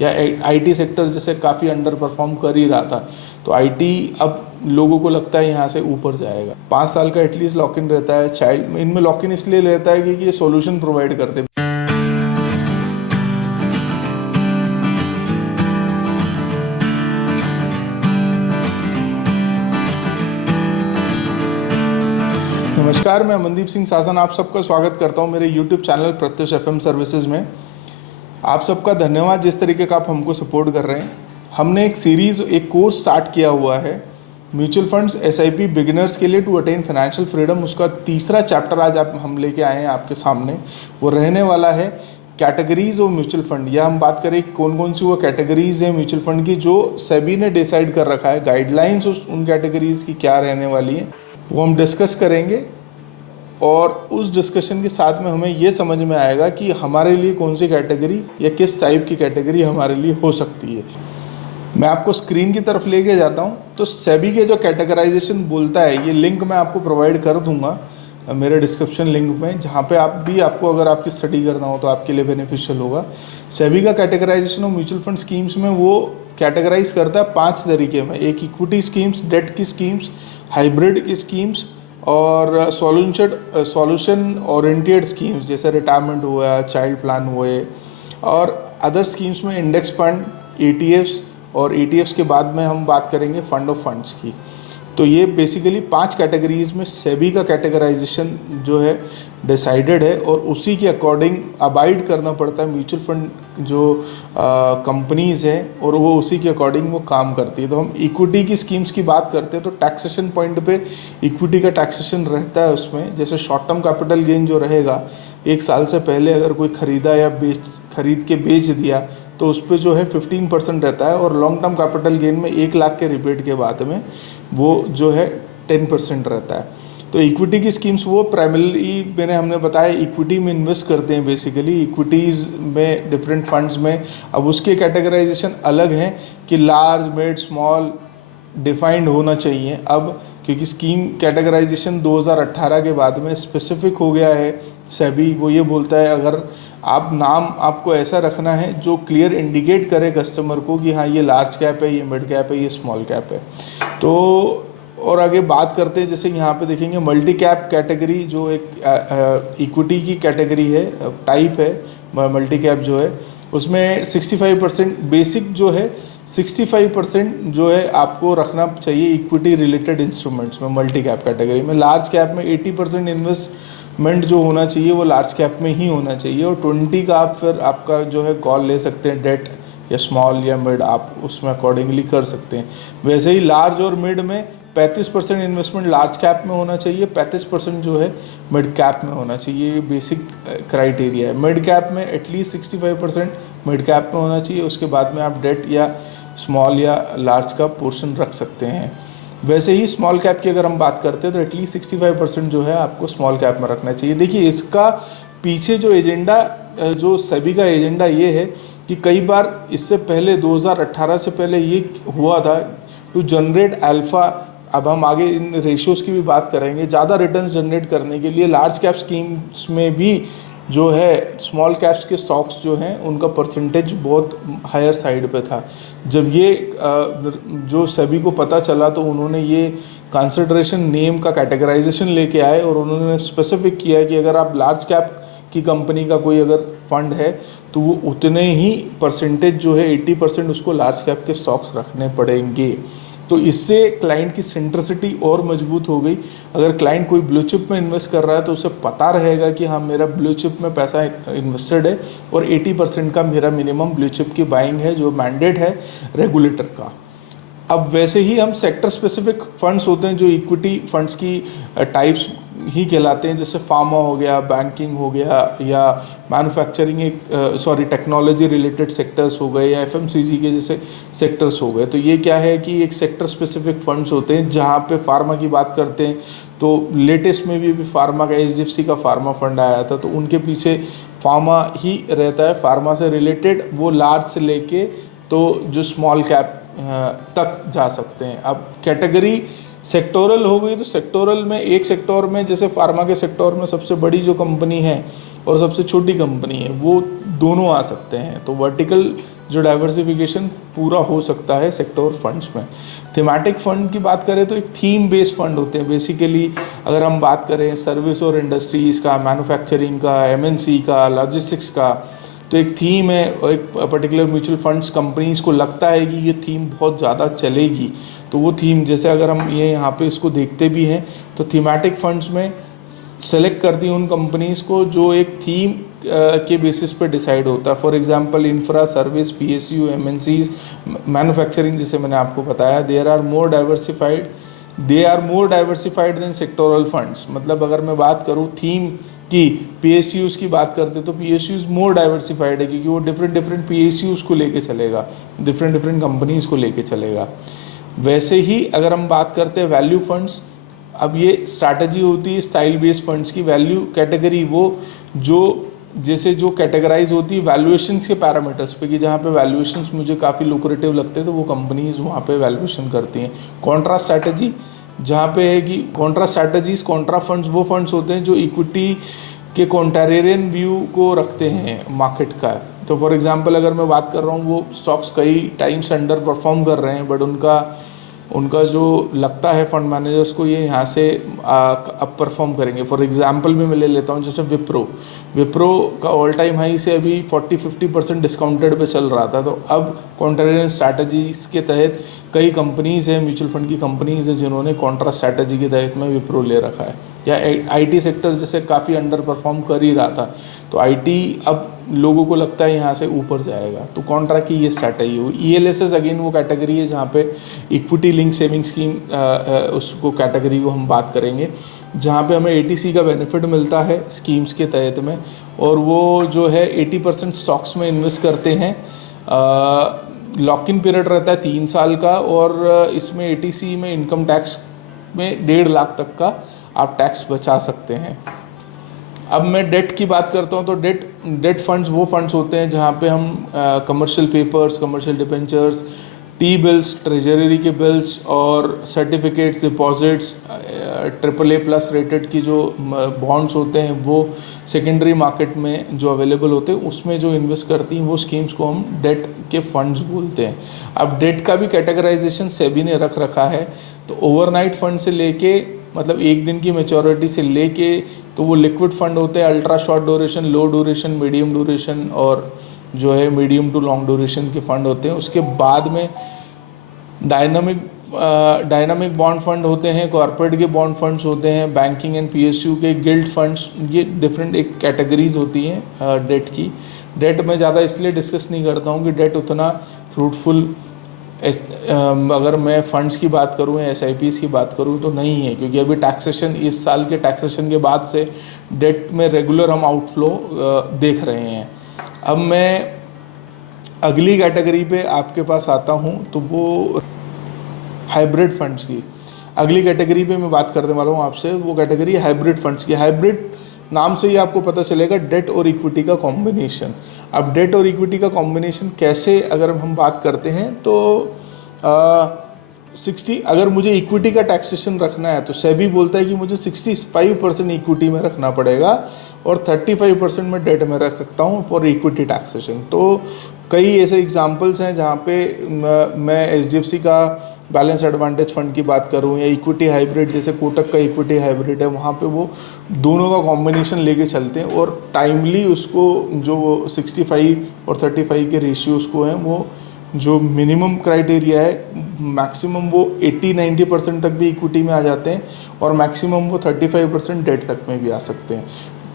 या IT sector जैसे काफ़ी अंडर परफॉर्म कर ही रहा था, तो आईटी अब लोगों को लगता है यहाँ से ऊपर जाएगा। 5 साल का एटलीस्ट लॉक इन रहता है। चाइल्ड इनमें लॉक इन इसलिए रहता है कि ये सॉल्यूशन प्रोवाइड करते हैं। नमस्कार, मैं अमनदीप सिंह सासन आप सबका स्वागत करता हूं मेरे YouTube channel Pratyush FM services में। आप सबका धन्यवाद जिस तरीके का आप हमको सपोर्ट कर रहे हैं। हमने एक कोर्स स्टार्ट किया हुआ है म्यूचुअल फंड्स एसआईपी बिगिनर्स के लिए टू अटेन फाइनेंशियल फ्रीडम। उसका तीसरा चैप्टर आज हम लेके आए हैं आपके सामने। वो रहने वाला है कैटेगरीज ऑफ म्यूचुअल फंड, या हम बात करें कौन कौन सी वो कैटेगरीज हैं म्यूचुअल फंड की जो सेबी ने डिसाइड कर रखा है, गाइडलाइंस उन कैटेगरीज की क्या रहने वाली है वो हम डिस्कस करेंगे। और उस डिस्कशन के साथ में हमें ये समझ में आएगा कि हमारे लिए कौन सी कैटेगरी या किस टाइप की कैटेगरी हमारे लिए हो सकती है। मैं आपको स्क्रीन की तरफ लेके जाता हूँ। तो सेबी के जो कैटेगराइजेशन बोलता है, ये लिंक मैं आपको प्रोवाइड कर दूंगा मेरे डिस्क्रिप्शन लिंक में, जहाँ पे आपको अगर आपकी स्टडी करना हो तो आपके लिए बेनिफिशियल होगा। सेबी का categorization of mutual fund schemes में वो कैटेगराइज करता है 5 तरीके में। एक इक्विटी स्कीम्स, डेट की स्कीम्स, हाइब्रिड की स्कीम्स और सॉल्यूशन ओरिएंटेड स्कीम्स जैसे रिटायरमेंट हुआ, चाइल्ड प्लान हुए, और अदर स्कीम्स में इंडेक्स फंड, ईटीएफ्स, और ईटीएफ्स के बाद में हम बात करेंगे फंड ऑफ फंड्स की। तो ये बेसिकली 5 कैटेगरीज में सेबी का कैटेगराइजेशन जो है डिसाइडेड है, और उसी के अकॉर्डिंग अबाइड करना पड़ता है म्यूचुअल फंड जो कंपनीज़ हैं, और वो उसी के अकॉर्डिंग वो काम करती है। तो हम इक्विटी की स्कीम्स की बात करते हैं तो टैक्सेशन पॉइंट पे इक्विटी का टैक्सेशन रहता है उसमें। जैसे शॉर्ट टर्म कैपिटल गेन जो रहेगा, 1 साल से पहले अगर कोई ख़रीदा या खरीद के बेच दिया तो उस पर जो है 15% रहता है, और लॉन्ग टर्म कैपिटल गेन में 1 लाख के रिबेट के बाद में वो जो है 10% रहता है। तो इक्विटी की स्कीम्स वो प्राइमरीली हमने बताया इक्विटी में इन्वेस्ट करते हैं, बेसिकली इक्विटीज़ में डिफरेंट फंड्स में। अब उसके कैटेगराइजेशन अलग हैं कि लार्ज, मिड, स्मॉल डिफाइंड होना चाहिए अब, क्योंकि स्कीम कैटेगराइजेशन 2018 के बाद में स्पेसिफिक हो गया है। सेबी वो ये बोलता है अगर आपको ऐसा रखना है जो क्लियर इंडिकेट करे कस्टमर को कि हाँ ये लार्ज कैप है, ये मिड कैप है, ये स्मॉल कैप है। तो और आगे बात करते हैं, जैसे यहाँ पे देखेंगे मल्टी कैप कैटेगरी जो एक इक्विटी की कैटेगरी है, टाइप है मल्टी कैप जो है, उसमें 65% बेसिक जो है 65% जो है आपको रखना चाहिए इक्विटी रिलेटेड इंस्ट्रूमेंट्स में मल्टी कैप कैटेगरी में। लार्ज कैप में 80% इन्वेस्टमेंट जो होना चाहिए वो लार्ज कैप में ही होना चाहिए, और 20 का आप फिर आपका जो है कॉल ले सकते हैं, डेट या स्मॉल या मिड आप उसमें अकॉर्डिंगली कर सकते हैं। वैसे ही लार्ज और मिड में 35% इन्वेस्टमेंट लार्ज कैप में होना चाहिए, 35% जो है मिड कैप में होना चाहिए। ये बेसिक क्राइटेरिया है। मिड कैप में एटलीस्ट 65% मिड कैप में होना चाहिए, उसके बाद में आप डेट या स्मॉल या लार्ज का पोर्शन रख सकते हैं। वैसे ही स्मॉल कैप की अगर हम बात करते हैं तो एटलीस्ट 65% जो है आपको स्मॉल कैप में रखना चाहिए। देखिए इसका पीछे जो एजेंडा, जो सेबी का एजेंडा ये है कि कई बार इससे पहले 2018 से पहले ये हुआ था टू जनरेट अल्फ़ा। अब हम आगे इन रेशियोज़ की भी बात करेंगे। ज़्यादा रिटर्न्स जनरेट करने के लिए लार्ज कैप स्कीम्स में भी जो है स्मॉल कैप्स के स्टॉक्स जो हैं उनका परसेंटेज बहुत हायर साइड पे था। जब ये जो सेबी को पता चला तो उन्होंने ये कंसिडरेशन नेम का कैटेगराइजेशन लेके आए, और उन्होंने स्पेसिफिक किया कि अगर आप लार्ज कैप की कंपनी का कोई अगर फंड है तो वो उतने ही परसेंटेज जो है 80% उसको लार्ज कैप के स्टॉक्स रखने पड़ेंगे। तो इससे क्लाइंट की सेंट्रिसिटी और मजबूत हो गई। अगर क्लाइंट कोई ब्लू चिप में इन्वेस्ट कर रहा है तो उसे पता रहेगा कि हाँ मेरा ब्लू चिप में पैसा इन्वेस्टेड है, और 80% का मेरा मिनिमम ब्लू चिप की बाइंग है जो मैंडेट है रेगुलेटर का। अब वैसे ही हम सेक्टर स्पेसिफिक फंड्स होते हैं जो इक्विटी फंड्स की टाइप्स ही कहलाते हैं, जैसे फार्मा हो गया, बैंकिंग हो गया, या मैन्युफैक्चरिंग टेक्नोलॉजी रिलेटेड सेक्टर्स हो गए, या एफएमसीजी के जैसे सेक्टर्स हो गए। तो ये क्या है कि एक सेक्टर स्पेसिफिक फंड्स होते हैं। जहाँ पे फार्मा की बात करते हैं तो लेटेस्ट में भी फार्मा का एचडीएफसी का फार्मा फंड आया था, तो उनके पीछे फार्मा ही रहता है। फार्मा से रिलेटेड वो लार्ज से लेके तो जो स्मॉल कैप तक जा सकते हैं। अब कैटेगरी सेक्टोरल हो गई तो सेक्टोरल में एक सेक्टर में जैसे फार्मा के सेक्टर में सबसे बड़ी जो कंपनी है और सबसे छोटी कंपनी है वो दोनों आ सकते हैं। तो वर्टिकल जो डाइवर्सिफिकेशन पूरा हो सकता है सेक्टर फंड्स में। थीमेटिक फंड की बात करें तो एक थीम बेस्ड फंड होते हैं बेसिकली। अगर हम बात करें सर्विस और इंडस्ट्रीज़ का, मैन्युफैक्चरिंग का, एमएनसी का, लॉजिस्टिक्स का, तो एक थीम है और एक पर्टिकुलर म्यूचुअल फंड्स कंपनीज़ को लगता है कि ये थीम बहुत ज़्यादा चलेगी, तो वो थीम जैसे अगर हम ये यहाँ पे इसको देखते भी हैं तो थीमेटिक फंड्स में सेलेक्ट करती हैं उन कंपनीज़ को जो एक थीम के बेसिस पे डिसाइड होता है। For example infra, service, PSU, MNCs, manufacturing जैसे मैंने आपको बताया, they are more diversified than sectoral funds. मतलब अगर मैं बात करूँ थीम की, पीएसयूज़ की बात करते तो पीएसयूज़ मोर डाइवर्सिफाइड है क्योंकि वो डिफरेंट पीएसयूज़ को लेके चलेगा, डिफरेंट कंपनीज़ को लेके चलेगा। वैसे ही अगर हम बात करते हैं वैल्यू फंड्स, अब ये स्ट्रैटेजी होती है स्टाइल बेस्ड फंड्स की। वैल्यू कैटेगरी वो जो जैसे जो कैटेगराइज होती है वैल्यूएशन के पैरामीटर्स पे कि जहाँ पे वैल्यूएशंस मुझे काफ़ी लुक्रेटिव लगते हैं तो वो कंपनीज वहाँ पे वैल्यूएशन करती हैं। कॉन्ट्रा स्ट्रैटेजी जहाँ पे है कि कॉन्ट्रा स्ट्रैटेजीज, कॉन्ट्रा फंड्स वो फंड्स होते हैं जो इक्विटी के कॉन्ट्रेरियन व्यू को रखते हैं मार्केट का। तो फॉर एग्जांपल अगर मैं बात कर रहा हूँ वो स्टॉक्स कई टाइम से अंडर परफॉर्म कर रहे हैं बट उनका जो लगता है फंड मैनेजर्स को ये यहाँ से अप परफॉर्म करेंगे। फॉर एग्जांपल भी मैं ले लेता हूँ जैसे विप्रो का ऑल टाइम हाई से अभी 40-50% डिस्काउंटेड पे चल रहा था, तो अब कॉन्ट्रेरियन स्ट्रैटेजीज के तहत कई कंपनीज़ हैं, म्यूचुअल फंड की कंपनीज़ हैं जिन्होंने कॉन्ट्रा स्ट्रैटेजी के तहत में विप्रो ले रखा है। या आईटी सेक्टर जैसे काफ़ी अंडर परफॉर्म कर ही रहा था तो आईटी अब लोगों को लगता है यहाँ से ऊपर जाएगा, तो कॉन्ट्रा की ये स्ट्रैटेजी हुई। ईएलएसएस अगेन वो कैटेगरी है जहाँ पे इक्विटी लिंक सेविंग स्कीम उसको कैटेगरी को हम बात करेंगे जहाँ पे हमें एटीसी का बेनिफिट मिलता है स्कीम्स के तहत में, और वो जो है 80% स्टॉक्स में इन्वेस्ट करते हैं। लॉक इन पीरियड रहता है 3 साल का और इसमें एटीसी में इनकम टैक्स में 1.5 लाख तक का आप टैक्स बचा सकते हैं। अब मैं डेट की बात करता हूँ तो डेट फंड्स वो फंड्स होते हैं जहाँ पे हम commercial papers, commercial debentures, T bills, treasury के बिल्स और सर्टिफिकेट्स, डिपॉजिट्स, AAA+ रेटेड की जो बॉन्ड्स होते हैं वो सेकेंडरी मार्केट में जो अवेलेबल होते हैं उसमें जो इन्वेस्ट करती हैं वो स्कीम्स को हम डेट के फंड्स बोलते हैं। अब डेट का भी कैटेगराइजेशन सेबी ने रख रखा है, तो ओवरनाइट फंड से लेके मतलब एक दिन की मैच्योरिटी से लेके तो वो लिक्विड फंड होते हैं, अल्ट्रा शॉर्ट ड्यूरेशन, लो ड्यूरेशन, मीडियम ड्यूरेशन और जो है मीडियम टू लॉन्ग ड्यूरेशन के फंड होते हैं। उसके बाद में डायनामिक बॉन्ड फंड होते हैं, कॉर्पोरेट के बॉन्ड फंड्स होते हैं, बैंकिंग एंड पीएसयू के गिल्ड फंड्स, ये डिफरेंट एक कैटेगरीज होती हैं डेट की। डेट मैं ज़्यादा इसलिए डिस्कस नहीं करता हूँ कि डेट उतना फ्रूटफुल अगर मैं फंड्स की बात करूँ या SIPs की बात करूँ तो नहीं है, क्योंकि अभी टैक्सेशन इस साल के टैक्सेशन के बाद से डेट में रेगुलर हम आउटफ्लो देख रहे हैं। अब मैं अगली कैटेगरी पे आपके पास आता हूँ तो वो हाइब्रिड फंड्स की अगली कैटेगरी पे मैं बात करने वाला हूँ आपसे। वो कैटेगरी हाइब्रिड फंड्स की। हाइब्रिड नाम से ही आपको पता चलेगा डेट और इक्विटी का कॉम्बिनेशन। अब डेट और इक्विटी का कॉम्बिनेशन कैसे अगर हम बात करते हैं तो 60 अगर मुझे इक्विटी का टैक्सेशन रखना है तो सेबी बोलता है कि मुझे 65% इक्विटी में रखना पड़ेगा और 35% मैं डेट में रख सकता हूँ फॉर इक्विटी टैक्सेशन। तो कई ऐसे एग्जांपल्स हैं जहाँ पे मैं HDFC का बैलेंस एडवांटेज फंड की बात करूँ या इक्विटी हाइब्रिड जैसे कोटक का इक्विटी हाइब्रिड है, वहाँ पे वो दोनों का कॉम्बिनेशन लेके चलते हैं और टाइमली उसको जो 65 और 35 के रेशियोज़ को हैं वो जो मिनिमम क्राइटेरिया है मैक्सिमम वो 80-90% तक भी इक्विटी में आ जाते हैं और मैक्सिमम वो 35% डेट तक में भी आ सकते हैं।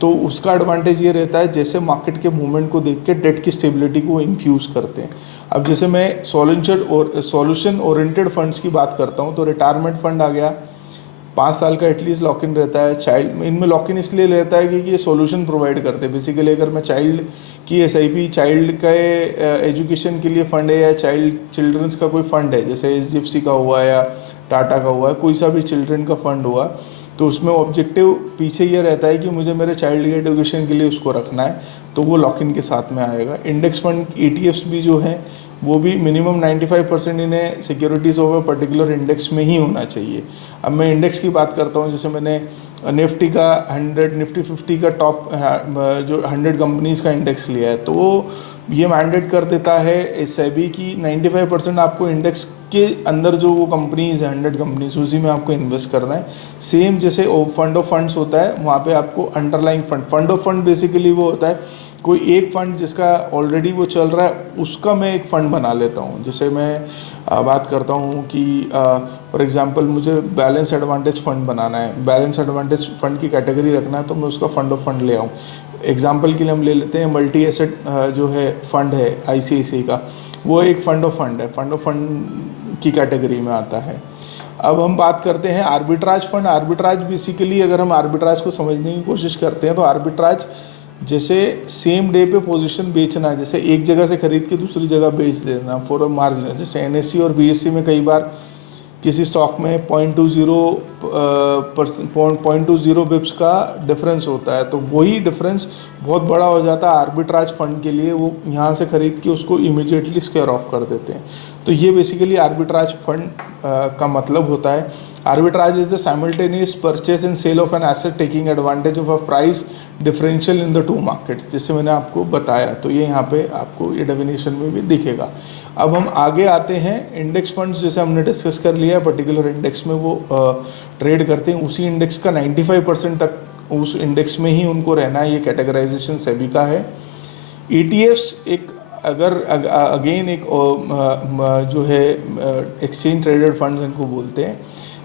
तो उसका एडवांटेज ये रहता है जैसे मार्केट के मूवमेंट को देख के डेट की स्टेबिलिटी को इन्फ्यूज़ करते हैं। अब जैसे मैं सॉल्यूशन ओरिएंटेड फंड्स की बात करता हूँ तो रिटायरमेंट फंड आ गया, 5 साल का एटलीस्ट लॉक इन रहता है। चाइल्ड इनमें लॉक इन इसलिए रहता है कि ये सॉल्यूशन प्रोवाइड करते हैं। बेसिकली अगर मैं चाइल्ड की SIP चाइल्ड का एजुकेशन के लिए फ़ंड है या चिल्ड्रंस का कोई फ़ंड है जैसे HDFC का हुआ या टाटा का हुआ, कोई सा भी चिल्ड्रन का फ़ंड हुआ, तो उसमें ऑब्जेक्टिव पीछे ये रहता है कि मुझे मेरे चाइल्ड के एजुकेशन के लिए उसको रखना है। तो वो लॉक इन के साथ में आएगा। इंडेक्स फंड ETFs भी जो हैं वो भी मिनिमम 95% इन्हें securities of a particular index में ही होना चाहिए। अब मैं इंडेक्स की बात करता हूँ, जैसे मैंने निफ्टी का 100 निफ्टी 50 का टॉप जो 100 कंपनीज़ का इंडेक्स लिया है, तो ये मैंडेट कर देता है सेबी की 95% आपको इंडेक्स के अंदर जो वो कंपनीज़ हैं 100 कंपनीज, उसी में आपको इन्वेस्ट करना है। सेम जैसे फंड ऑफ फंड्स होता है, वहाँ पे आपको underlying fund of fund basically वो होता है कोई एक फ़ंड जिसका ऑलरेडी वो चल रहा है उसका मैं एक फ़ंड बना लेता हूँ। जैसे मैं बात करता हूँ कि फॉर एग्जांपल मुझे बैलेंस एडवांटेज फ़ंड बनाना है, बैलेंस एडवांटेज फ़ंड की कैटेगरी रखना है, तो मैं उसका फ़ंड ऑफ फंड ले आऊँ। एग्जांपल के लिए हम ले लेते हैं मल्टी एसेट जो है फ़ंड है ICICI का, वो एक फ़ंड ऑफ फंड है, फ़ंड ऑफ फंड की कैटेगरी में आता है। अब हम बात करते हैं आर्बिट्राज फंड। आर्बिट्राज बेसिकली अगर हम आर्बिट्राज को समझने की कोशिश करते हैं तो आर्बिट्राज जैसे सेम डे पे पोजीशन बेचना, जैसे एक जगह से खरीद के दूसरी जगह बेच देना फॉर अ मार्जिन। जैसे NSE और BSE में कई बार किसी स्टॉक में 0.20 बिप्स का डिफरेंस होता है, तो वही डिफरेंस बहुत बड़ा हो जाता है आर्बिट्राज फंड के लिए। वो यहाँ से खरीद के उसको इमीडिएटली स्क्वायर ऑफ कर देते हैं। तो ये बेसिकली आर्बिट्राज फंड का मतलब होता है। Arbitrage is the simultaneous purchase and sale of an asset taking advantage of a price differential in the two markets, जैसे मैंने आपको बताया। तो ये यहाँ पे आपको ये डेफिनेशन में भी दिखेगा। अब हम आगे आते हैं इंडेक्स फंड्स, जैसे हमने डिस्कस कर लिया है पर्टिकुलर इंडेक्स में वो ट्रेड करते हैं, उसी इंडेक्स का 95% तक उस इंडेक्स में ही उनको रहना है। ये कैटेगराइजेशन सेबी का है। ETFs एक अगर अगेन एक जो है एक्सचेंज ट्रेडेड फंड्स इनको बोलते हैं।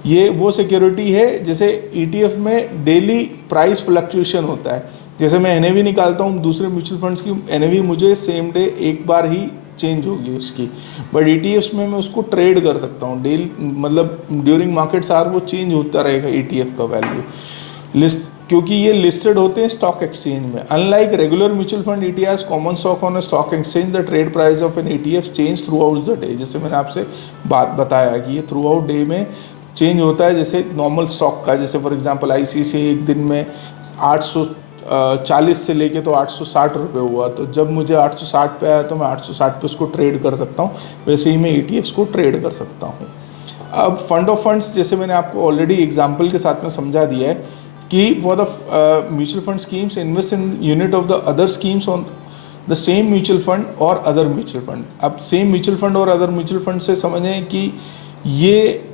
ये वो सिक्योरिटी है जैसे ETF में डेली प्राइस फ्लक्चुएशन होता है। जैसे मैं NAV निकालता हूँ दूसरे म्यूचुअल फंड्स की, NAV मुझे सेम डे एक बार ही चेंज होगी उसकी, बट ETFs में मैं उसको ट्रेड कर सकता हूँ डेली, मतलब ड्यूरिंग मार्केट्स आर वो चेंज होता रहेगा ETF का वैल्यू लिस्ट, क्योंकि ये लिस्टेड होते हैं स्टॉक एक्सचेंज में। Unlike regular mutual fund ETFs common stock on a stock exchange the trade price of an ETF change throughout the day. जैसे मैंने आपसे बात बताया कि ये थ्रू आउट डे में चेंज होता है, जैसे नॉर्मल स्टॉक का। जैसे फॉर एग्जांपल ICICI एक दिन में 840 से लेके तो 860 रुपये हुआ, तो जब मुझे 860 पे आया तो मैं 860 पे उसको ट्रेड कर सकता हूँ। वैसे ही मैं ETFs को ट्रेड कर सकता हूँ। अब फंड ऑफ फंड्स, जैसे मैंने आपको ऑलरेडी एग्जाम्पल के साथ में समझा दिया है कि for the mutual fund schemes invest in unit of the other schemes on the same mutual fund और अदर म्यूचुअल फंड। अब सेम म्यूचुअल फंड और अदर म्यूचुअल फंड से समझें कि ये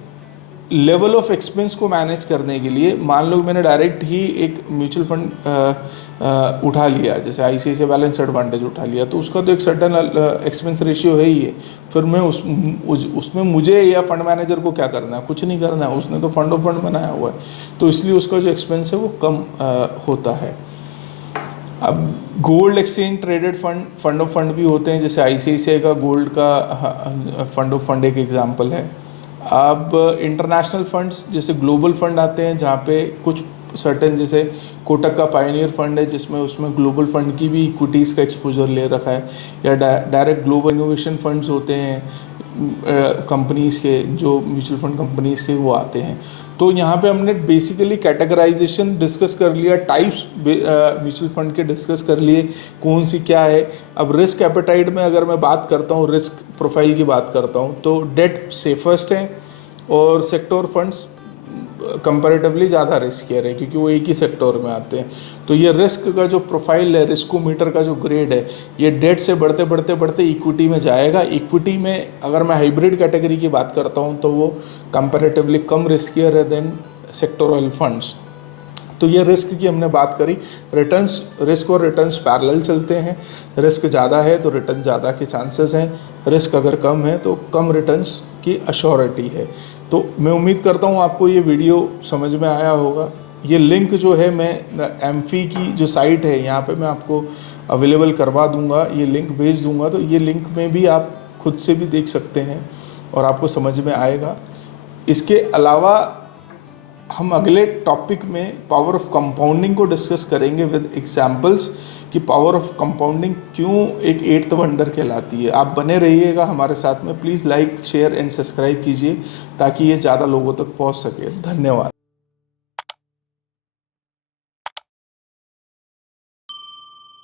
लेवल ऑफ एक्सपेंस को मैनेज करने के लिए, मान लो मैंने डायरेक्ट ही एक म्यूचुअल फंड उठा लिया, जैसे ICICI बैलेंस एडवांटेज उठा लिया, तो उसका तो एक सर्टन एक्सपेंस रेशियो है ही है। फिर मैं उसमें मुझे या फंड मैनेजर को क्या करना है, कुछ नहीं करना है, उसने तो फंड ऑफ फंड बनाया हुआ है, तो इसलिए उसका जो एक्सपेंस है वो कम होता है। अब gold exchange traded fund of fund भी होते हैं, जैसे ICICI का गोल्ड का फंड ऑफ फंड एक एग्जाम्पल है। अब इंटरनेशनल फंड्स जैसे ग्लोबल फंड आते हैं, जहाँ पे कुछ सर्टेन, जैसे कोटक का पायनियर फंड है जिसमें उसमें ग्लोबल फंड की भी इक्विटीज़ का एक्सपोजर ले रखा है, या डायरेक्ट ग्लोबल इनोवेशन फंड्स होते हैं कंपनीज़ के, जो म्यूचुअल फंड कंपनीज़ के वो आते हैं। तो यहाँ पे हमने बेसिकली कैटेगराइजेशन डिस्कस कर लिया, टाइप्स म्यूचुअल फंड के डिस्कस कर लिए, कौन सी क्या है। अब रिस्क एपेटाइट में अगर मैं बात करता हूँ, रिस्क प्रोफाइल की बात करता हूँ, तो डेट सेफेस्ट है और सेक्टर फंड्स कंपैरेटिवली ज़्यादा रिस्कियर है क्योंकि वो एक ही सेक्टर में आते हैं। तो ये रिस्क का जो प्रोफाइल है, रिस्कोमीटर का जो ग्रेड है, ये डेट से बढ़ते बढ़ते बढ़ते इक्विटी में जाएगा। इक्विटी में अगर मैं हाइब्रिड कैटेगरी की बात करता हूँ तो वो कंपैरेटिवली कम रिस्कियर है देन सेक्टोरल फंड्स। तो ये रिस्क की हमने बात करी। रिटर्न्स, रिस्क और रिटर्न्स पैरेलल चलते हैं। रिस्क ज़्यादा है तो रिटर्न ज़्यादा के चांसेस हैं, रिस्क अगर कम है तो कम रिटर्न्स की अश्योरिटी है। तो मैं उम्मीद करता हूँ आपको ये वीडियो समझ में आया होगा। ये लिंक जो है मैं एमफी की जो साइट है यहाँ पे मैं आपको अवेलेबल करवा दूँगा, ये लिंक भेज दूँगा, तो ये लिंक में भी आप खुद से भी देख सकते हैं और आपको समझ में आएगा। इसके अलावा हम अगले टॉपिक में पावर ऑफ कंपाउंडिंग को डिस्कस करेंगे विद एग्जांपल्स कि पावर ऑफ कंपाउंडिंग क्यों एक 8th वंडर कहलाती है। आप बने रहिएगा हमारे साथ में। Please like, share and subscribe कीजिए ताकि ये ज़्यादा लोगों तक पहुंच सके। धन्यवाद।